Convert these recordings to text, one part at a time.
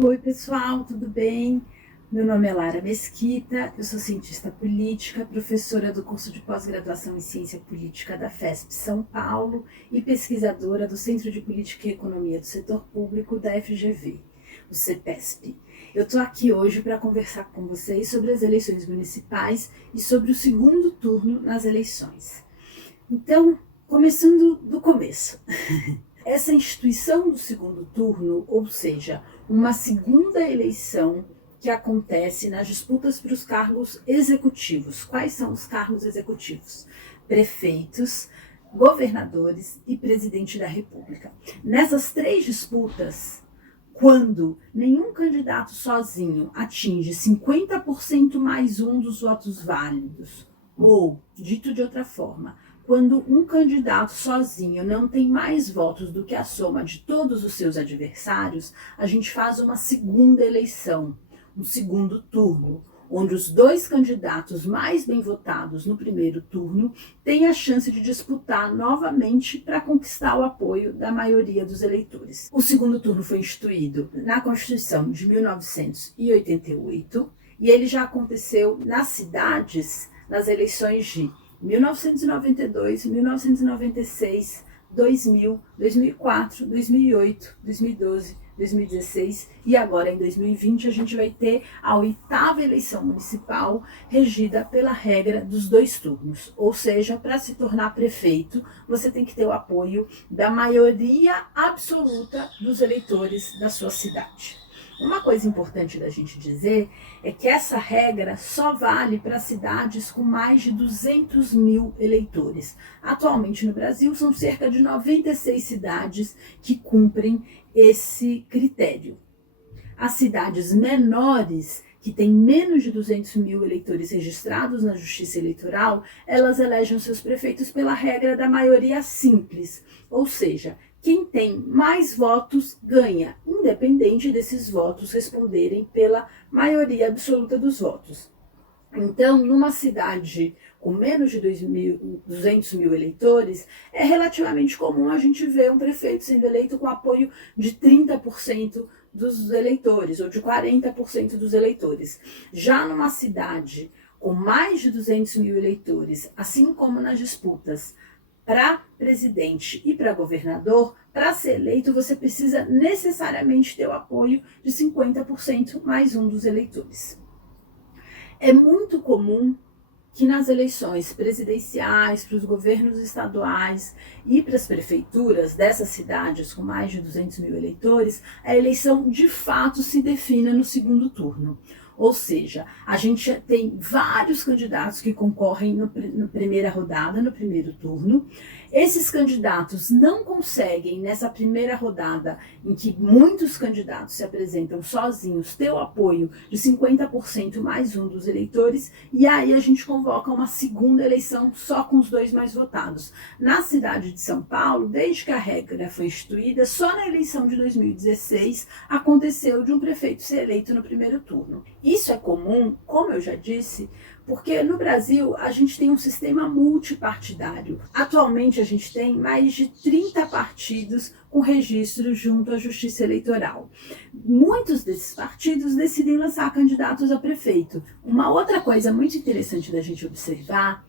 Oi, pessoal, tudo bem? Meu nome é Lara Mesquita, eu sou cientista política, professora do curso de pós-graduação em Ciência Política da FESP São Paulo e pesquisadora do Centro de Política e Economia do Setor Público da FGV, o CEPESP. Eu estou aqui hoje para conversar com vocês sobre as eleições municipais e sobre o segundo turno nas eleições. Então, começando do começo. Essa instituição do segundo turno, ou seja, uma segunda eleição que acontece nas disputas para os cargos executivos. Quais são os cargos executivos? Prefeitos, governadores e presidente da República. Nessas três disputas, quando nenhum candidato sozinho atinge 50% mais um dos votos válidos, ou, dito de outra forma, quando um candidato sozinho não tem mais votos do que a soma de todos os seus adversários, a gente faz uma segunda eleição, um segundo turno, onde os dois candidatos mais bem votados no primeiro turno têm a chance de disputar novamente para conquistar o apoio da maioria dos eleitores. O segundo turno foi instituído na Constituição de 1988 e ele já aconteceu nas cidades nas eleições de 1992, 1996, 2000, 2004, 2008, 2012, 2016 e agora em 2020 a gente vai ter a 8ª eleição municipal regida pela regra dos 2 turnos. Ou seja, para se tornar prefeito, você tem que ter o apoio da maioria absoluta dos eleitores da sua cidade. Uma coisa importante da gente dizer é que essa regra só vale para cidades com mais de 200 mil eleitores. Atualmente no Brasil são cerca de 96 cidades que cumprem esse critério. As cidades menores, que têm menos de 200 mil eleitores registrados na Justiça Eleitoral, elas elegem seus prefeitos pela regra da maioria simples, ou seja, quem tem mais votos ganha, independente desses votos responderem pela maioria absoluta dos votos. Então, numa cidade com menos de 200 mil eleitores, é relativamente comum a gente ver um prefeito sendo eleito com apoio de 30% dos eleitores, ou de 40% dos eleitores. Já numa cidade com mais de 200 mil eleitores, assim como nas disputas para presidente e para governador, para ser eleito você precisa necessariamente ter o apoio de 50% mais um dos eleitores. É muito comum que nas eleições presidenciais, para os governos estaduais e para as prefeituras dessas cidades com mais de 200 mil eleitores, a eleição de fato se defina no segundo turno. Ou seja, a gente tem vários candidatos que concorrem na primeira rodada, no primeiro turno. Esses candidatos não conseguem, nessa primeira rodada, em que muitos candidatos se apresentam sozinhos, ter o apoio de 50% mais um dos eleitores, e aí a gente convoca uma segunda eleição só com os dois mais votados. Na cidade de São Paulo, desde que a regra foi instituída, só na eleição de 2016 aconteceu de um prefeito ser eleito no primeiro turno. Isso é comum, como eu já disse, porque no Brasil a gente tem um sistema multipartidário. Atualmente a gente tem mais de 30 partidos com registro junto à Justiça Eleitoral. Muitos desses partidos decidem lançar candidatos a prefeito. Uma outra coisa muito interessante da gente observar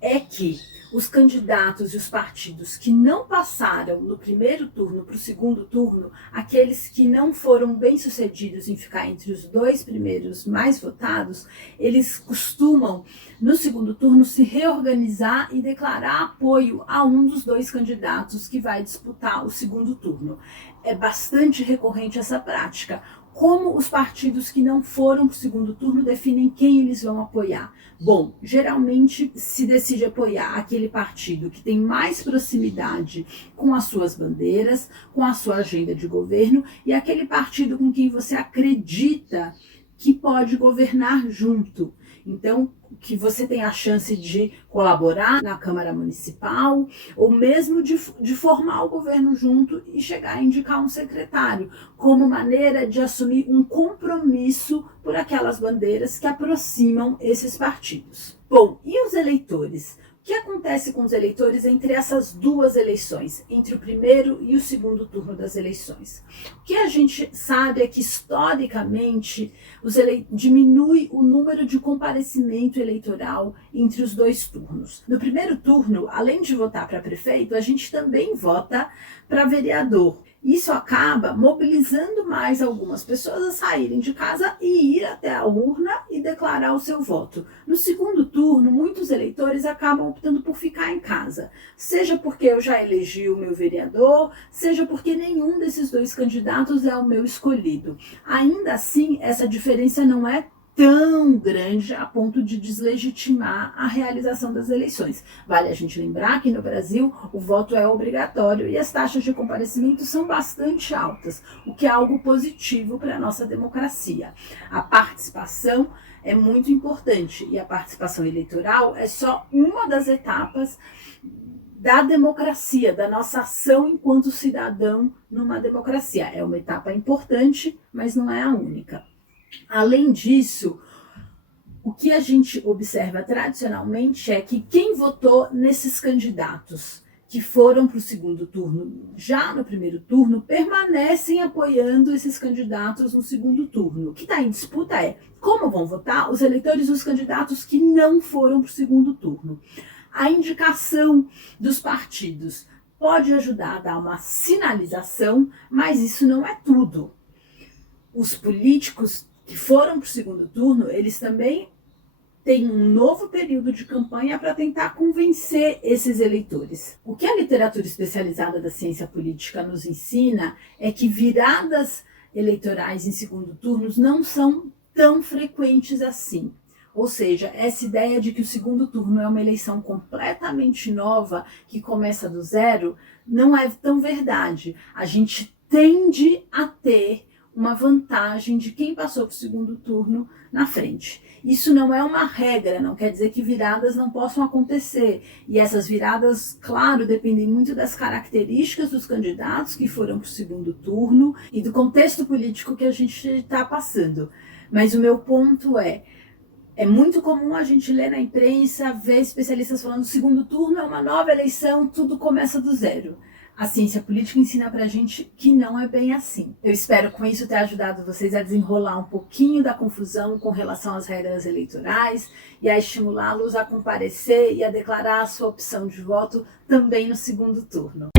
é que os candidatos e os partidos que não passaram no primeiro turno para o segundo turno, aqueles que não foram bem-sucedidos em ficar entre os dois primeiros mais votados, eles costumam, no segundo turno, se reorganizar e declarar apoio a um dos dois candidatos que vai disputar o segundo turno. É bastante recorrente essa prática. Como os partidos que não foram para o segundo turno definem quem eles vão apoiar? Bom, geralmente se decide apoiar aquele partido que tem mais proximidade com as suas bandeiras, com a sua agenda de governo e aquele partido com quem você acredita que pode governar junto. Então, que você tem a chance de colaborar na Câmara Municipal ou mesmo de formar o governo junto e chegar a indicar um secretário, como maneira de assumir um compromisso por aquelas bandeiras que aproximam esses partidos. Bom, e os eleitores? O que acontece com os eleitores entre essas duas eleições, entre o primeiro e o segundo turno das eleições? O que a gente sabe é que, historicamente, diminui o número de comparecimento eleitoral entre os dois turnos. No primeiro turno, além de votar para prefeito, a gente também vota para vereador. Isso acaba mobilizando mais algumas pessoas a saírem de casa e ir até a urna e declarar o seu voto. No segundo turno, muitos eleitores acabam optando por ficar em casa, seja porque eu já elegi o meu vereador, seja porque nenhum desses dois candidatos é o meu escolhido. Ainda assim, essa diferença não é tão grande a ponto de deslegitimar a realização das eleições. Vale a gente lembrar que no Brasil o voto é obrigatório e as taxas de comparecimento são bastante altas, o que é algo positivo para a nossa democracia. A participação é muito importante e a participação eleitoral é só uma das etapas da democracia, da nossa ação enquanto cidadão numa democracia. É uma etapa importante, mas não é a única. Além disso, o que a gente observa tradicionalmente é que quem votou nesses candidatos que foram para o segundo turno, já no primeiro turno, permanecem apoiando esses candidatos no segundo turno. O que está em disputa é como vão votar os eleitores dos candidatos que não foram para o segundo turno. A indicação dos partidos pode ajudar a dar uma sinalização, mas isso não é tudo. Os políticos que foram para o segundo turno, eles também têm um novo período de campanha para tentar convencer esses eleitores. O que a literatura especializada da ciência política nos ensina é que viradas eleitorais em segundo turnos não são tão frequentes assim. Ou seja, essa ideia de que o segundo turno é uma eleição completamente nova, que começa do zero, não é tão verdade. A gente tende a ter uma vantagem de quem passou para o segundo turno na frente. Isso não é uma regra, não quer dizer que viradas não possam acontecer. E essas viradas, claro, dependem muito das características dos candidatos que foram para o segundo turno e do contexto político que a gente está passando. Mas o meu ponto é muito comum a gente ler na imprensa, ver especialistas falando que o segundo turno é uma nova eleição, tudo começa do zero. A ciência política ensina pra gente que não é bem assim. Eu espero com isso ter ajudado vocês a desenrolar um pouquinho da confusão com relação às regras eleitorais e a estimulá-los a comparecer e a declarar a sua opção de voto também no segundo turno.